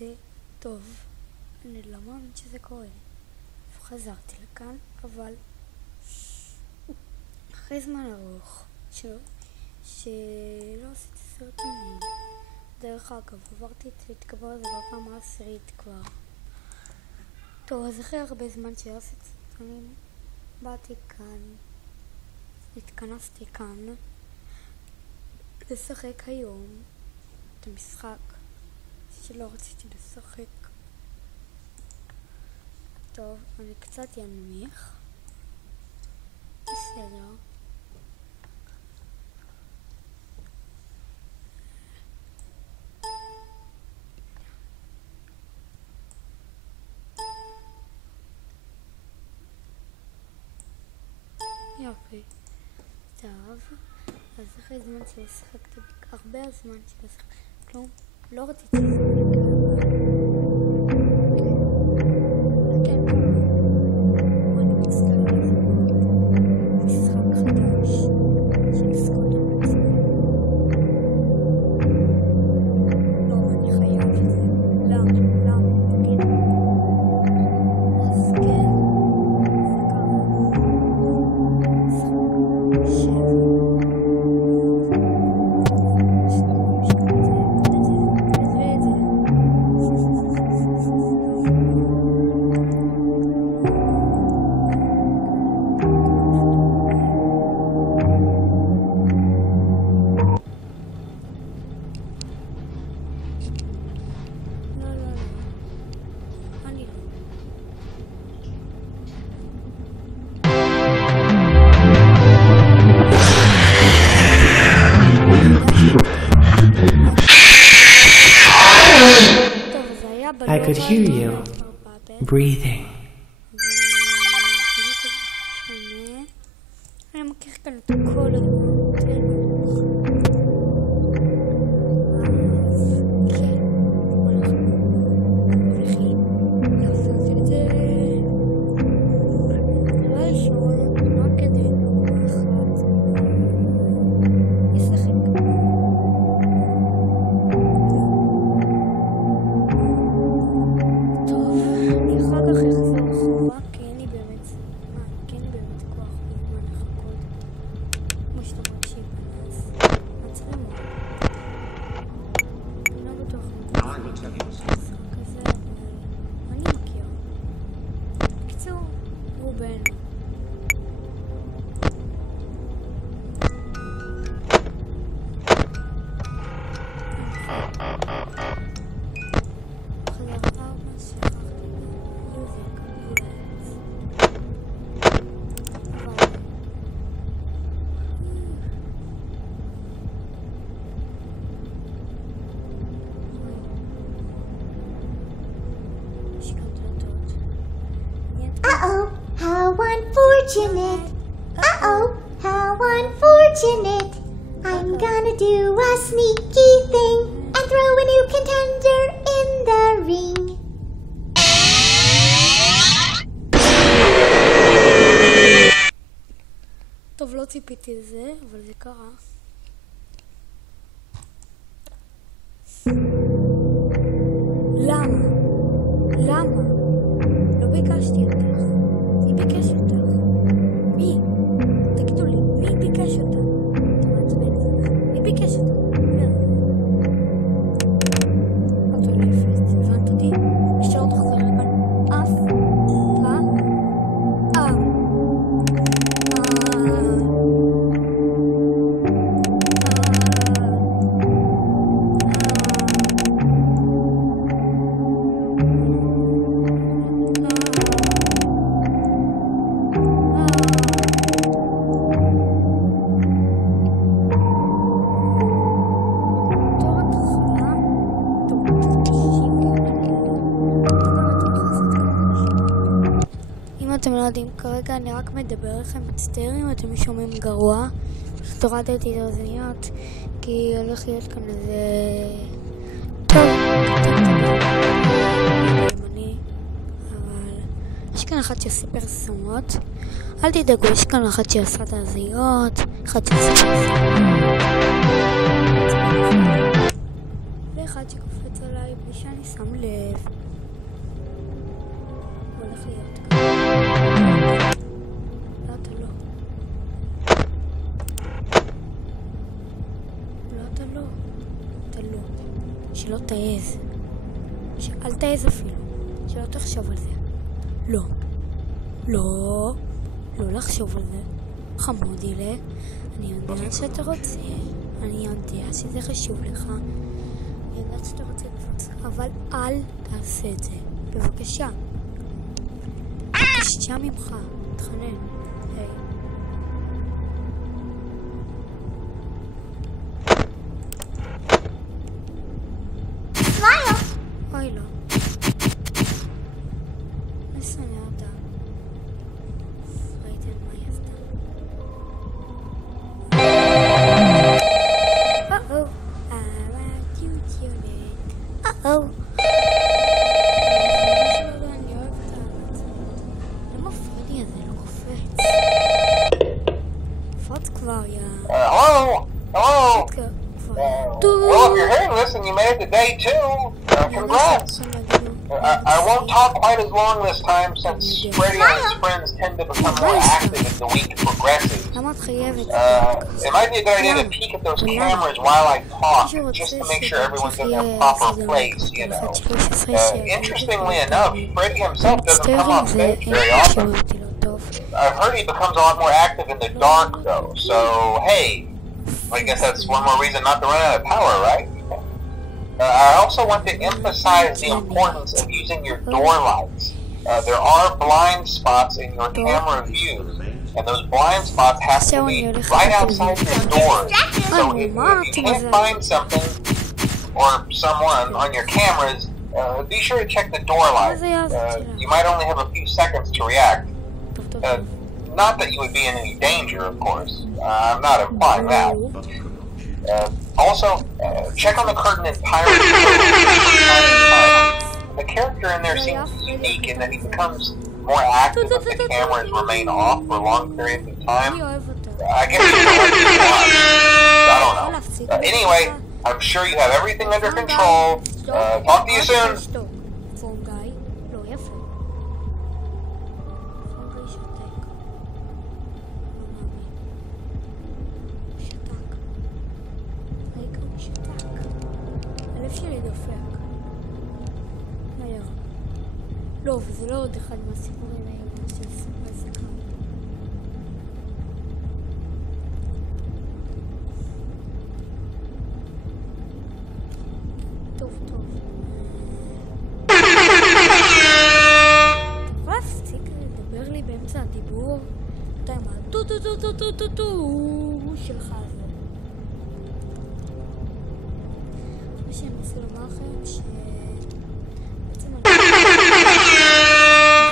זה טוב. אני לא מאמין שזה קורה. חזרתי לכאן, אבל אחרי זמן ארוך שלא עשיתי סרטונים. דרך אגב, עברתי את להתקבר הזה בפעם העשירית כבר. טוב, אז אחרי הרבה זמן שלא עשיתי סרטונים, באתי כאן, התכנסתי כאן לשחק היום את המשחק שלא רציתי לשחק. טוב, אני קצת ינמיך. בסדר. יופי. טוב, אז אחרי זמן ששחקתי, הרבה הזמן ששחקתי, כלום, לא רציתי לשחק. משחק חדש שיחקנו. לא, אני חייב לזה. למה? תגיד. אז כן, I could hear you breathing. אני מכיר כאן את כל הדברים. How unfortunate. Uh-oh, how unfortunate. I'm gonna do a sneaky thing and throw a new contender in the ring. טוב, לא ציפיתי לזה, אבל זה קרה. למה? לא ביקשתי אותך. מי ביקש אותך? מי? תגידו לי, מי ביקש אותך? אתה מעצבן. מי ביקש אותך? את הולפת, הבנת אותי? אפשר עוד חזר כאן אף אתם לא יודעים, כרגע אני רק מדבר לכם, מצטער אם אתם שומעים גרוע. תורדתי את האוזניות כי הולך להיות כאן איזה... טוב, אבל יש כאן אחד שעושה פרסומות. אל תדאגו, יש כאן אחד שעושה את הזיות, אחד שעושה פרסומות. אחד שקופץ עליי בלי שאני שם לב. הוא הולך להיות כאן. לא, אתה לא. לא, אתה לא. אתה לא. שלא תעז. אל תעז אפילו. שלא תחשוב על זה. לא. לא. לא לחשוב על זה. חמודי לה. אני יודע שאתה רוצה. אני יודע שזה חשוב לך. אני יודעת שאתה רוצה לקפוץ. אבל אל תעשה את זה. בבקשה. בבקשה ממך. תחנן. היי. Smile! אוי לא. אני שונא אותה. ראיתם מה היא עשתה? Uh-oh. I want you tonight. Uh-oh. אני אוהבת את זה. למה פרדי הזה לא קופץ? קפוץ כבר, יא. Hello? Hello? קפוץ כבר. Well, if you're hearing this and you made it to day 2, congrats. I won't talk quite as long this time since Freddy and his friends tend to become more active as the week progresses. למה את חייבת? It might be a good idea to peek at those cameras while I talk, just to make sure everyone's in their proper place, you know. Interestingly enough, Freddy himself doesn't come off stage very often. I've heard he becomes a lot more active in the dark, though, so hey, I guess that's one more reason not to run out of power, right? I also want to emphasize the importance of using your door lights. There are blind spots in your camera view, and those blind spots have to be right outside your doors. So if you can't find something or someone on your cameras, be sure to check the door lights. You might only have a few seconds to react. Not that you would be in any danger, of course. I'm not implying that. Also, check on the curtain in Pirate. The character in there seems unique in that he becomes more active if the cameras remain off for long periods of time. I guess you know what you want. I don't know. Anyway, I'm sure you have everything under control. Talk to you soon. לא, וזה לא עוד אחד מהסיפורים האלה של משחקים. טוב. תפסיק לדבר לי באמצע הדיבור. אתה עם הטו שלך הזה. מה שאני רוצה לומר לכם שבעצם אני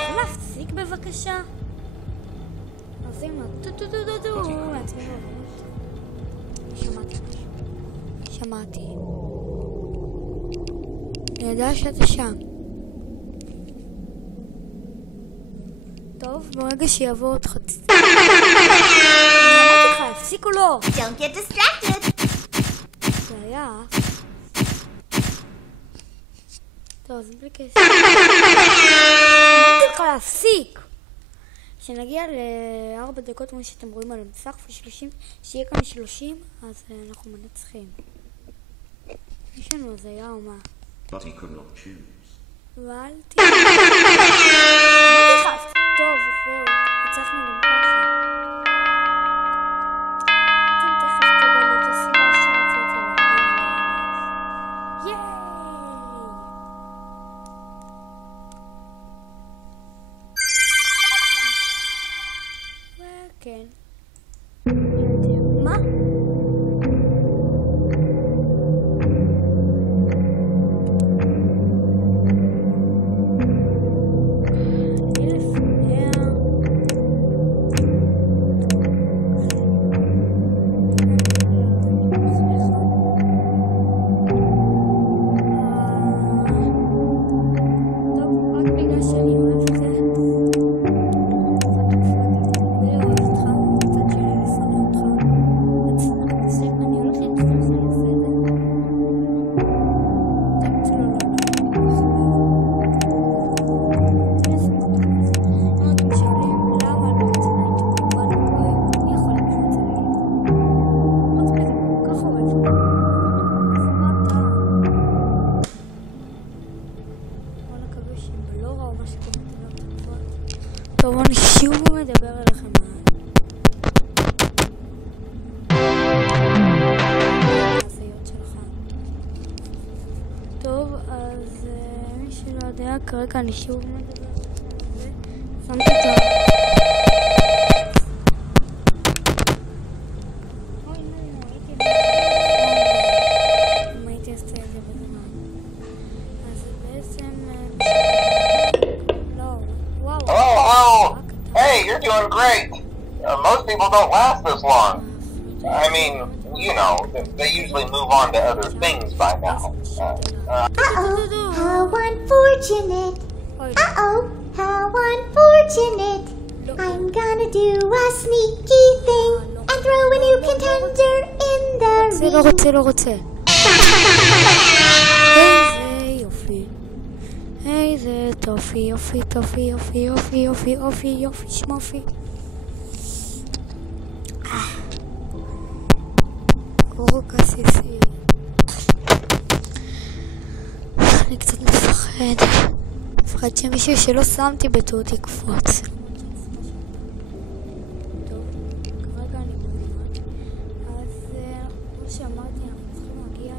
יכול להפסיק בבקשה? אז אם טו לעצמי רבות. שמעתי. אני יודע שאתה שם. טוב, ברגע שיעבור עוד חצי. אני אמרתי לך, הפסיקו לו! Don't get distracted! זה היה... טוב, זה בלי כסף. אמרתי לך להפסיק! כשנגיע ל4 דקות כמו שאתם רואים על המסך ו30, שיהיה כאן 30, אז אנחנו מנצחים. יש לנו הזיה או מה? But he could not choose. ואל תהיה. אמרתי לך, טוב, זהו, הצלחנו גם ככה. אתם תכף תגלו את הסיבה שרציתי להגיד עליו. ייי! וכן. מה? טוב, אני שוב מדבר אליכם. טוב, אז מי שלא יודע, כרגע אני שוב מדבר אליכם. שמתי את ה... You're doing great. Most people don't last this long. I mean, you know, they usually move on to other things by now. Uh-oh, how unfortunate. Uh-oh, how unfortunate. I'm gonna do a sneaky thing and throw a new contender in the ring. לא רוצה. איזה טופי, יופי, שמופי. קורוק עסיסי. אני קצת מפחד שמישהו שלא שמתי בטעות יקפוץ. טוב, כרגע אני מוכן. אז כמו שאמרתי, אנחנו צריכים להגיע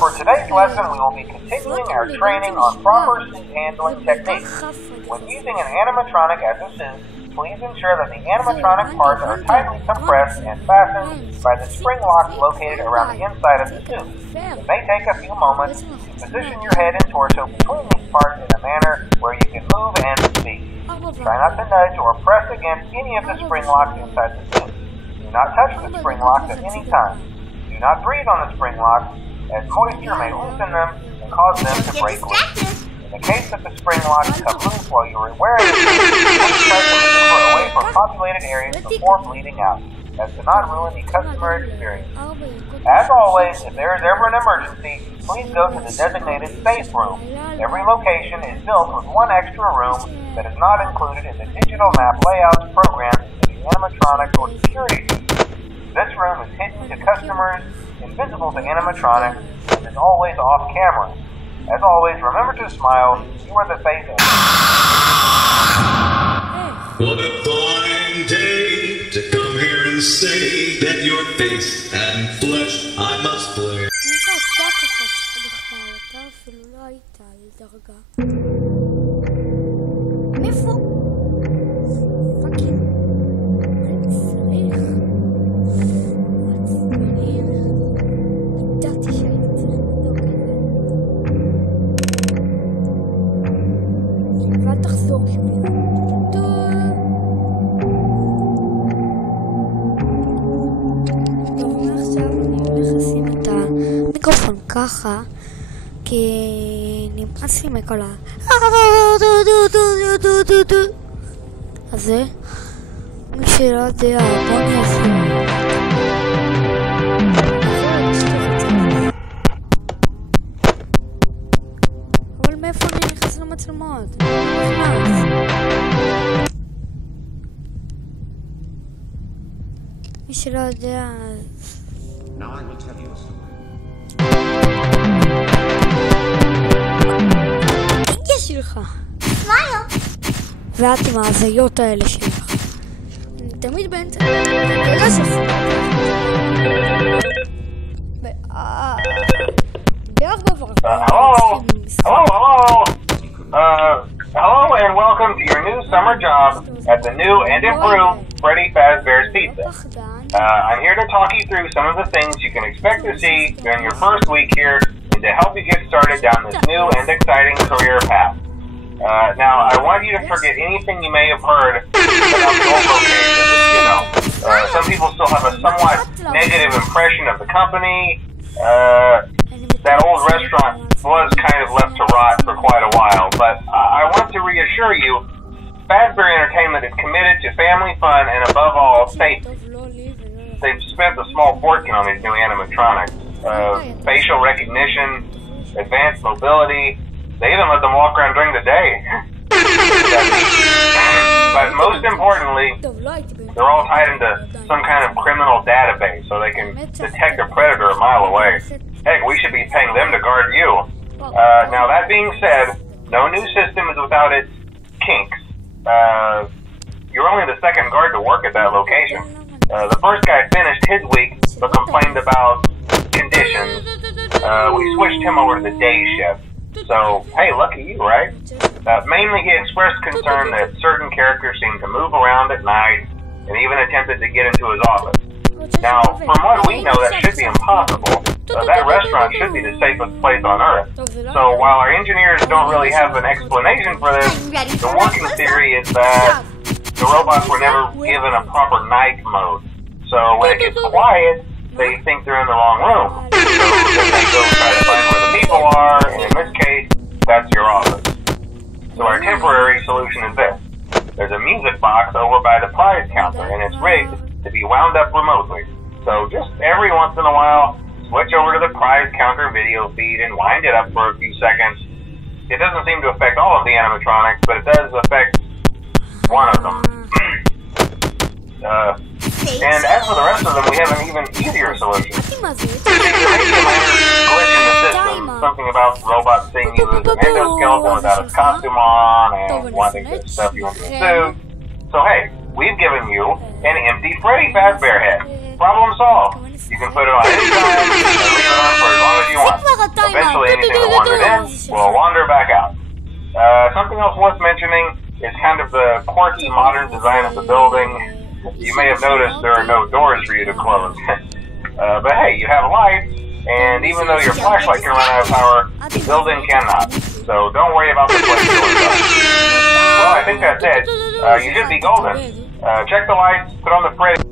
For today's lesson, we will be continuing our training on proper suit handling techniques. When using an animatronic as a suit, please ensure that the animatronic parts are tightly compressed and fastened by the spring locks located around the inside of the suit. It may take a few moments to position your head and torso between these parts in a manner where you can move and speak. Try not to nudge or press against any of the spring locks inside the suit. Do not touch the spring locks at any time. Do not breathe on the spring locks, as moisture may loosen them and cause them to break loose. In the case that the spring locks come loose while you are wearing the suit, please try to maneuver away from populated areas before bleeding out, as to not ruin the customer experience. As always, if there is ever an emergency, please go to the designated safe room. Every location is built with one extra room that is not included in the digital map layouts programmed into the animatronic or security system. This room is hidden to customers, invisible to animatronics, and is always off camera. As always, remember to smile. You are the face of... What a fine day to come here and say that your face and flesh I must play. אתה אפילו לא היית על דרגה. מאיפה? פאקינג. ידעתי שהייתי צריך לבדוק את זה. ואל תחזור שוב. טוב, מעכשיו אני הולך לשים את המיקרופון ככה, כי נמאס לי מכל אז זה מי שלא יודע, בוא נעשה אבל מאיפה אני נכנס למצלמות? מי שלא יודע Now I will tell you a story. שלך Smile. ואת עם ההזיות האלה שלך. אני תמיד באמצע Hello and welcome to your new summer job at the new and improved Freddy Fazbear's Pizza. I'm here to talk you through some of the things you can expect to see during your first week here and to help you get started down this new and exciting career path. Now, I want you to forget anything you may have heard about the old location. You know, some people still have a somewhat negative impression of the company. That old restaurant was kind of left to rot for quite a while, but I want to reassure you, Fazbear Entertainment is committed to family fun and above all, safety. They've spent a small fortune on these new animatronics. facial recognition, advanced mobility. They even let them walk around during the day. But most importantly, they're all tied into some kind of criminal database so they can detect a predator a mile away. Heck, we should be paying them to guard you. Now that being said, no new system is without its kinks. You're only the second guard to work at that location. The first guy finished his week but complained about conditions. We switched him over to the day shift. So, hey, lucky you, right? Mainly he expressed concern that certain characters seemed to move around at night and even attempted to get into his office. Now, from what we know, that should be impossible. That restaurant should be the safest place on Earth. So while our engineers don't really have an explanation for this, the working theory is that the robots were never given a proper night mode. So when it gets quiet, they think they're in the wrong room. So then they go try to find where the people are, and in this case, that's your office. So our temporary solution is this. There's a music box over by the prize counter, and it's rigged to be wound up remotely. So just every once in a while, switch over to the prize counter video feed and wind it up for a few seconds. It doesn't seem to affect all of the animatronics, but it does affect one of them. And as for the rest of them, we have an even easier solution. There may be a minor glitch in the system, something about robots seeing you as an endoskeleton without its costume on and wanting to stuff you into a suit. So hey, we've given you an empty Freddy Fazbear head. Problem solved. You can put it on anytime and leave it on for as long as you want. Eventually anything that wandered in will wander back out. Something else worth mentioning is kind of the quirky modern design of the building. You may have noticed there are no doors for you to close. But hey, you have lights, and even though your flashlight can run out of power, the building cannot. So don't worry about the place going up. Well, I think that's it. You should be golden. Check the lights, put on the Freddy.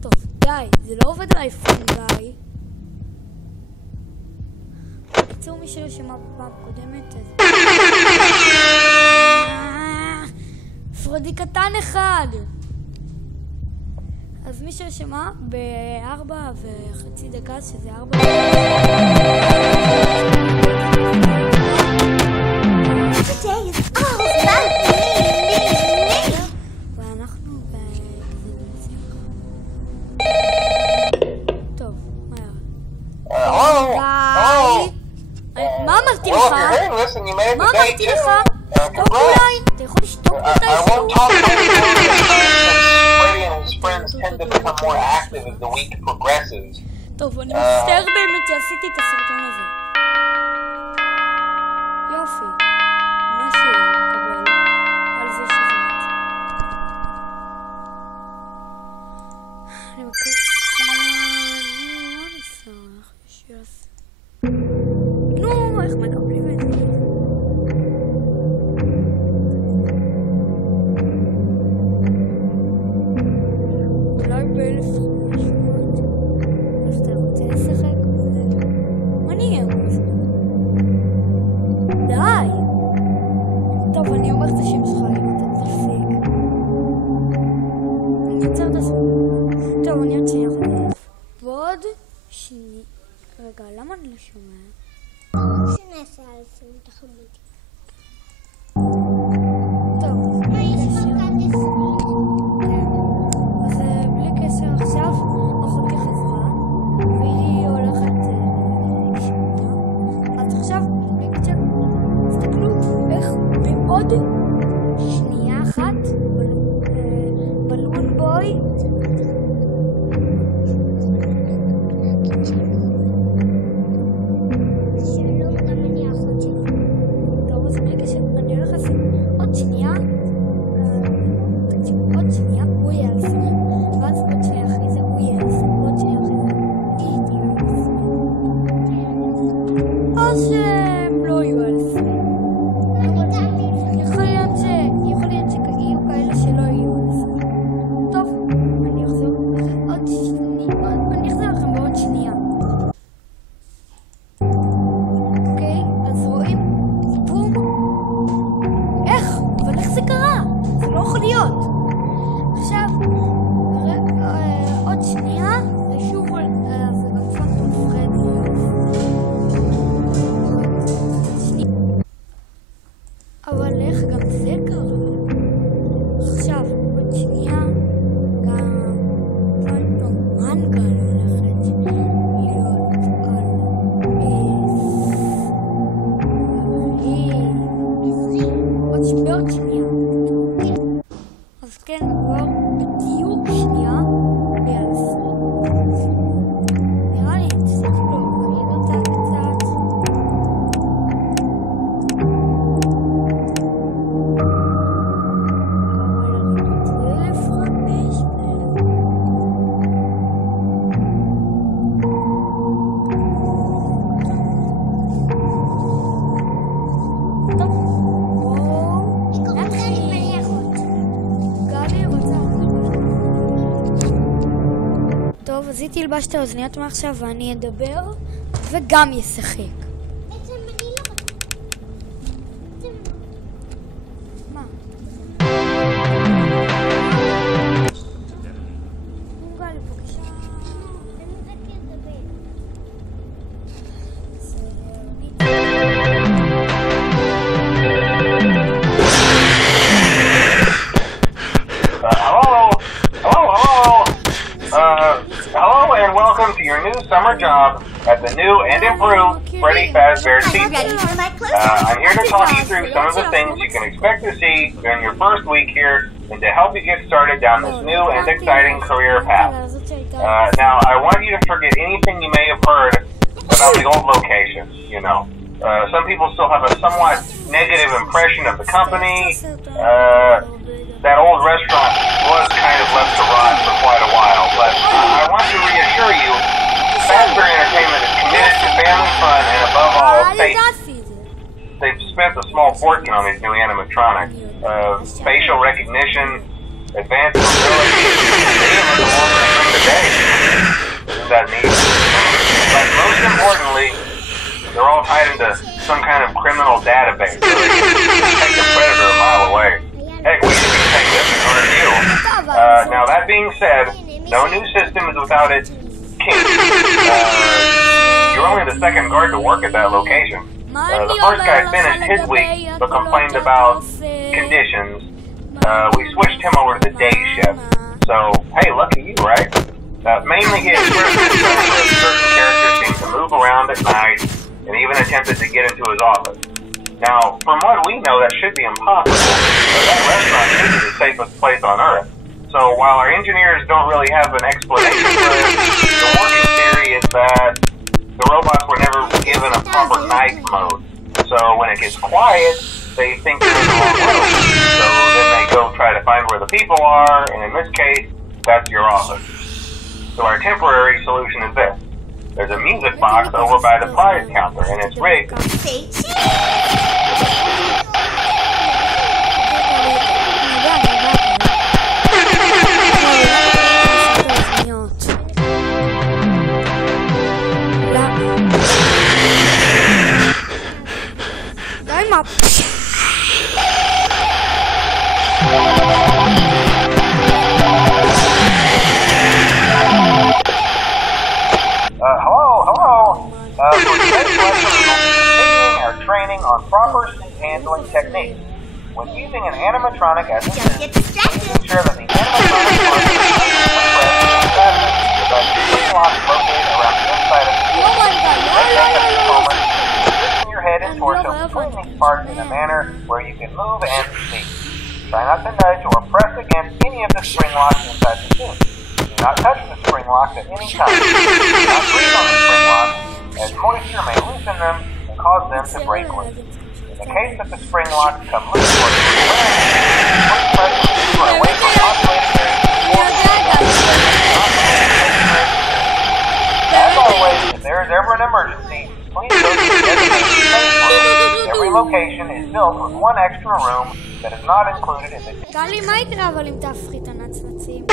טוב, די, זה לא עובד על האייפון, די. בקיצור, מי שלא שמע בפעם קודמת, אז... פרדי קטן אחד! אז מי שלא שמע, ב4.5 דקה, שזה 4... Today is all about me. ואנחנו טוב, מה היה? מה אמרתי לך? מה אמרתי לך? שתוק אולי? אתה יכול לשתוק מתישהו? טוב, אני מצטער באמת שעשיתי את הסרטון הזה. יופי. משהו מקבל על זה שזה מת. אני מקבל... נו, איך מקבלים את זה? אולי ב-1500? אז אתה רוצה לשחק? מה נהיה? די! טוב, אני אומרת את השם שלך, אם אתה תפסיק. אני יוצר את השם. טוב, אני עוד שנייה חדש. ועוד שני... רגע, למה אני לא שומע? שנעשה על זה תחמוד. טוב, אז בלי קשר עכשיו, אחותי חזרה, והיא הולכת לשמותה. אז עכשיו, בקצר, תסתכלו איך בעוד שנייה אחת, בלון בוי, שלום, גם אני אחות שלך. טוב, אז בלי קשר, אני הולך לשים עוד שנייה, אז היא תלבש את האוזניות מעכשיו ואני אדבר וגם ישחק. מה? גלי, בבקשה. Hello and welcome to your new summer job at the new and improved Freddy Fazbear's Pizza. I'm here to talk you through some of the things you can expect to see during your first week here and to help you get started down this new and exciting career path. Now, I want you to forget anything you may have heard about the old locations, you know. Some people still have a somewhat negative impression of the company. That old restaurant was kind of left to rot for quite a while, but I want to reassure you, Fazbear Entertainment is committed to family fun and above all, they've spent a small fortune on these new animatronics. Facial recognition, advanced mobility, they even look longer than today. Isn't that neat? But most importantly, they're all tied into some kind of criminal database, so they can detect a predator a mile away. Heck, we should be taking this in front of you. Now, that being said, no new system is without its kinks. You're only the second guard to work at that location. The first guy finished his week, but complained about conditions. We switched him over to the day shift. So, hey, lucky you, right? Mainly he expressed concern that certain characters seem to move around at night, and even attempted to get into his office. Now, from what we know, that should be impossible, but that restaurant should be the safest place on Earth. So while our engineers don't really have an explanation for it, the working theory is that the robots were never given a proper night mode. So when it gets quiet, they think they're in the wrong room. So then they go try to find where the people are, and in this case, that's your office. So our temporary solution is this. There's a music box over by the prize counter, and it's rigged. For today's lesson, we will be continuing our training on proper suit handling techniques. When using an animatronic as a suit, please ensure that the animatronic parts are compressed so that the spring lock located around the inside of the suit. At this moment, position your head and torso between these parts in a manner where you can move and speak. Try not to nudge or press against any of the spring locks inside the suit. Do not touch the spring locks at any time. Do not breathe on the spring locks, as moisture may loosen them and cause them to break loose. In the case that the spring locks come loose or please press the lever away from oscillating areas or as always, if there is ever an emergency, please go to the designated safe room. Every location is built with one extra room that is not included in the... גלי, מה יקרה אבל אם תהפכי את הנצנצים?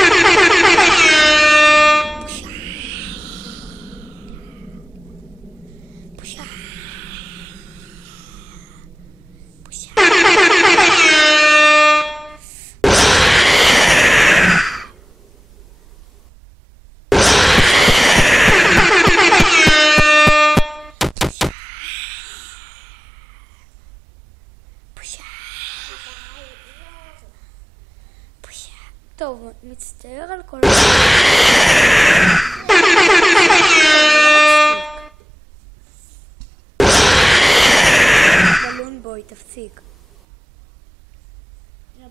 טוב, מצטער על כל... בלון בוי, תפסיק.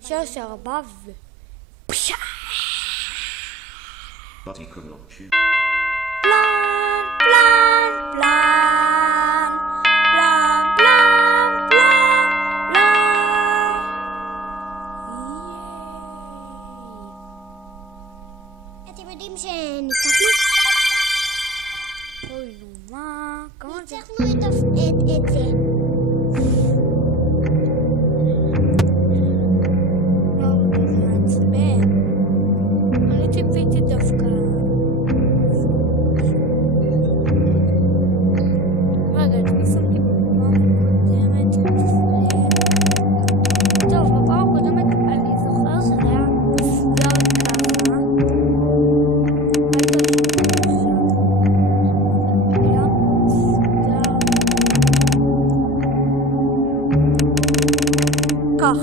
6, 4 ו... פשע! פלן, פלן, פלן, פלן, פלן, פלן, פלן. אתם יודעים שניצחנו? אוי, נו, מה? כמה זה? ניצחנו את זה. לא, זה מעצבן. אני ציפיתי דווקא. כך.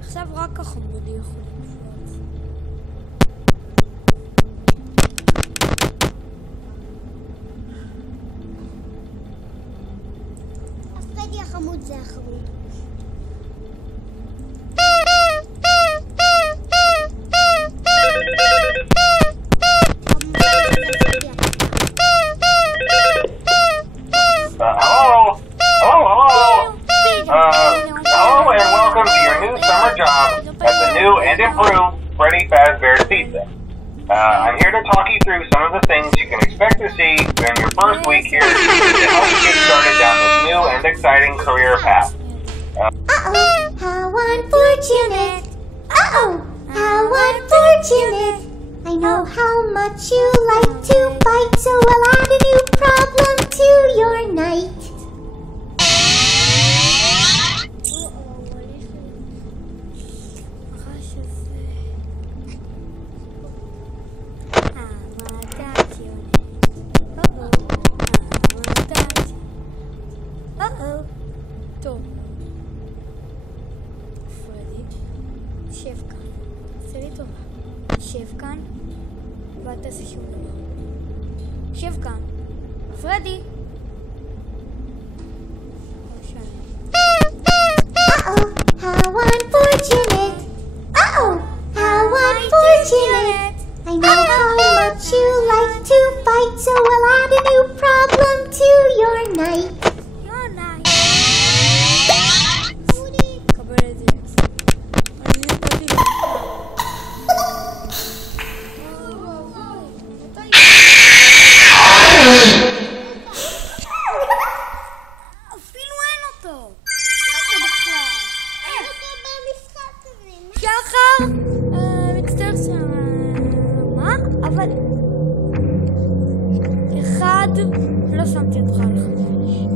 עכשיו רק החמודי יכול לקפוץ. אז פרדי החמוד זה החמוד. Hello and welcome to your new summer job at the new and improved Freddy Fazbear's Pizza. I'm here to talk you through some of the things you can expect to see during your first week here to help you get started down this new and exciting career path. Uh-oh, how unfortunate. Uh-oh, how unfortunate. I know how much you like to fight, so I'll add a new problem to your night. טוב. פרדי, שב כאן. עשה לי טובה. שב כאן, ואל תעשה שום דבר. שב כאן. פרדי! Uh-oh, how unfortunate. Uh-oh, how unfortunate. I know how much you like to fight, so I'll add a new problem to your night. קבל את זה. אני נתתי לך. אפילו אין אותו. שחר! מצטער שם. מה? אבל... אחד, לא שמתי אותך על 5.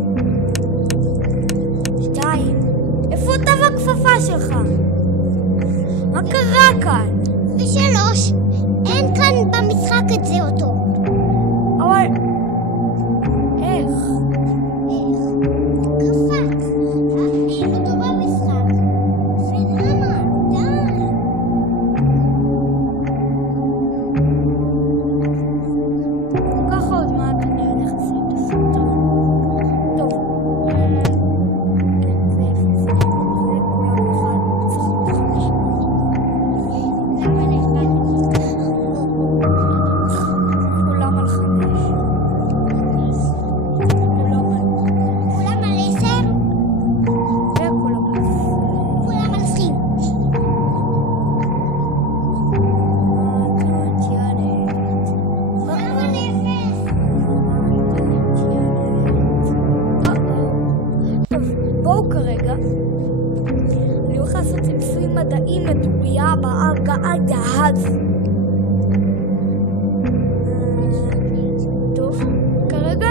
2, איפה אותה בכפפה שלך? מה קרה כאן? 3, אין כאן במשחק את זה אותו. אבל... איך? קפץ. אין אותו במשחק. ולמה? די. ככה עוד מעט אני הולך לסיים את הסרטון. טוב. כולם על 5. כולם על 10? וכולם על 10. כולם על 20. כולם על 0. בואו כרגע. אני הולך לעשות ניסוי מדעי מדויק בהגעה. טוב, כרגע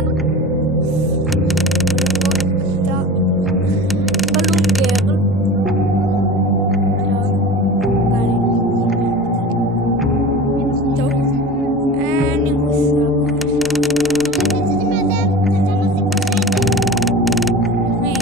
בלונגר. טוב, אין לי מושג. מי?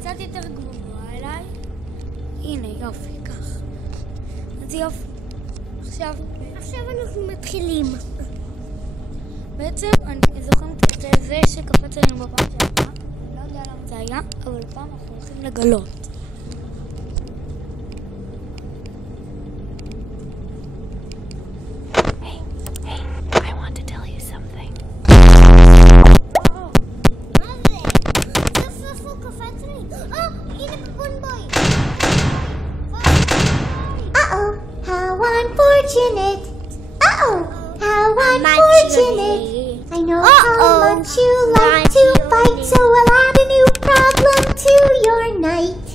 קצת יותר גבוה אליי. הנה, יופי, כך. אז יופי. עכשיו אנחנו מתחילים. בעצם אני זוכרת את זה שקפץ עלינו בפעם שעברה. לא יודע למה זה היה, אבל פעם אנחנו הולכים לגלות. unfortunate. Uh-oh, how unfortunate. I know how much you like to fight, so I'll add a new problem to your night.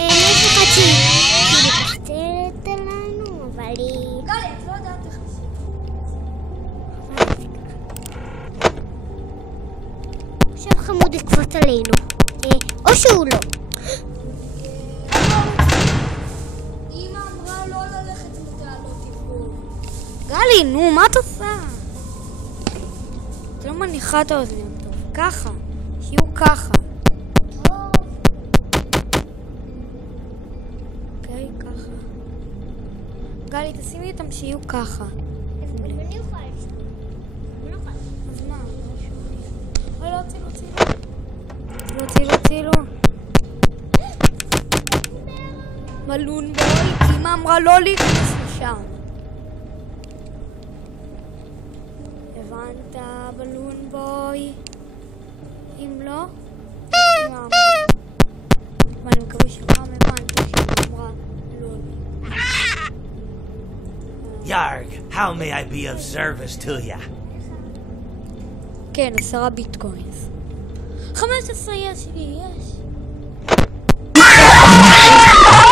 יש לך מסתרת עלינו, אבל היא... גלי, את לא יודעת איך עושים. עכשיו חמוד יקפוץ עלינו. או שהוא לא. אמא אמרה לא ללכת לתעלות טיפול. גלי, נו, מה את עושה? את לא מניחה את האוזניים טוב. ככה, שיהיו ככה. אוקיי, ככה. גלי, תשימי אותם שיהיו ככה. אני אוכל. אז מה? אוי, לא צילו. בלון בוי, אמא אמרה לא להיכנס לשם. הבנת, בלון בוי? אם לא, אמא. ואני מקווה שפעם הבנתי שאמא אמרה לא. Yarg, how may I be of service to ya? כן, 10 ביטקוינס. 15 יש לי, יש.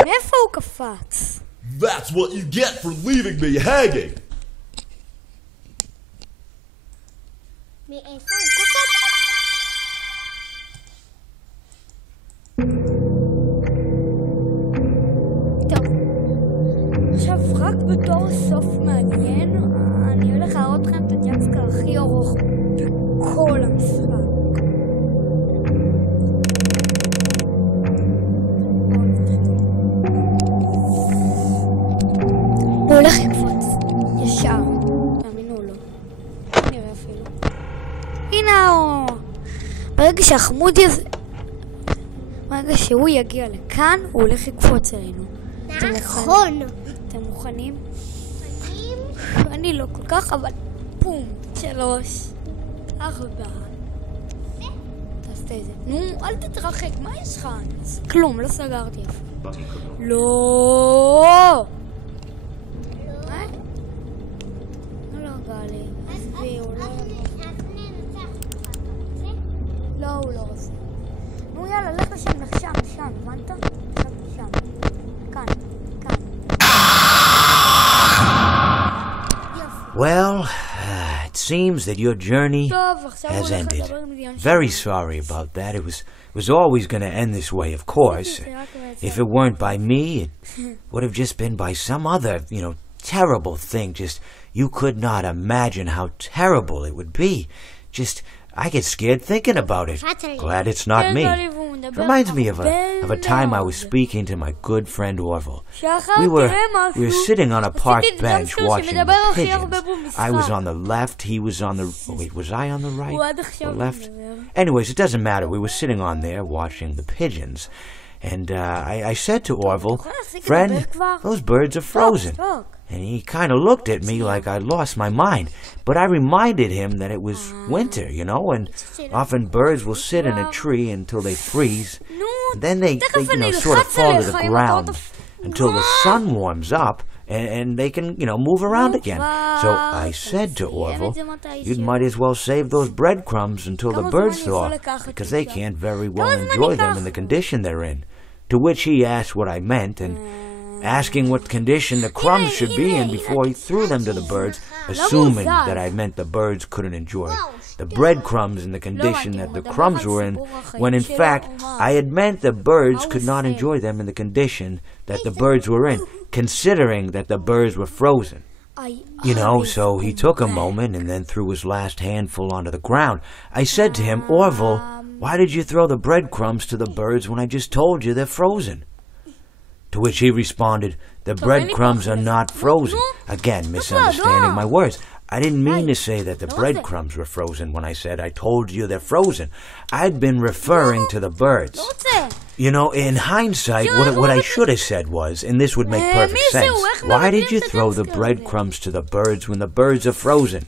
מאיפה הוא קפץ? That's what you get for leaving me hanging. מאיפה הוא קפץ? טוב. עכשיו רק בתור סוף מעניין, אני הולך להראות לכם את הג'אמפסקר הכי ארוך בכל המשחק. הוא הולך לקפוץ ישר, תאמינו לו. נראה אפילו. הנה הוא. ברגע שהחמודי הזה, ברגע שהוא יגיע לכאן, הוא הולך לקפוץ עלינו. נכון. אתם מוכנים? אני לא כל כך, אבל פום, 3, 4. תעשת את זה. נו, אל תתרחק, מה יש לך? כלום, לא סגרתי אפילו. לא! לא, גלי. עזבי, הוא לא יבוא. לא, הוא לא רוצה. נו, יאללה, לך לשם, שם, הבנת? שם. כאן. Well, it seems that your journey has ended. Very sorry about that. It was always going to end this way, of course. If it weren't by me, it would have just been by some other, terrible thing. Just, you could not imagine how terrible it would be. Just, I get scared thinking about it. Glad it's not me. It reminds me of a time I was speaking to my good friend Orville. We were sitting on a park bench watching the pigeons. I was on the left, he was on the... Wait, was I on the right or left? Anyways, it doesn't matter. We were sitting on there watching the pigeons. And I said to Orville, "Friend, those birds are frozen." And he kind of looked at me like I lost my mind. But I reminded him that it was winter, and often birds will sit in a tree until they freeze. And then they sort of fall to the ground until the sun warms up and they can, move around again. So I said to Orville, "You might as well save those breadcrumbs until the birds thaw, because they can't very well enjoy them in the condition they're in." To which he asked what I meant, and asking what condition the crumbs should be in before he threw them to the birds, assuming that I meant the birds couldn't enjoy the breadcrumbs in the condition that the crumbs were in, when in fact I had meant the birds could not enjoy them in the condition that the birds were in, considering that the birds were frozen. So he took a moment and then threw his last handful onto the ground. I said to him, "Orville, why did you throw the breadcrumbs to the birds when I just told you they're frozen?" To which he responded, "The breadcrumbs are not frozen." Again, misunderstanding my words. I didn't mean to say that the breadcrumbs were frozen when I said I told you they're frozen. I'd been referring to the birds. In hindsight, what I should have said was, and this would make perfect sense, why did you throw the breadcrumbs to the birds when the birds are frozen?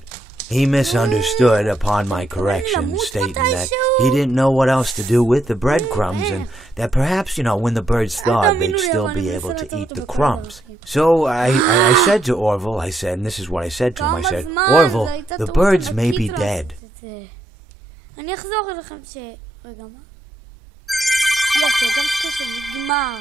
He misunderstood upon my correction, stating that he didn't know what else to do with the breadcrumbs, and that perhaps, when the birds thawed, they'd still be able to eat the crumbs. So I said to Orville, and this is what I said to him, I said, Orville, the birds may be dead. אני אחזור אליכם רגע, מה? יופי, גם שנגמר.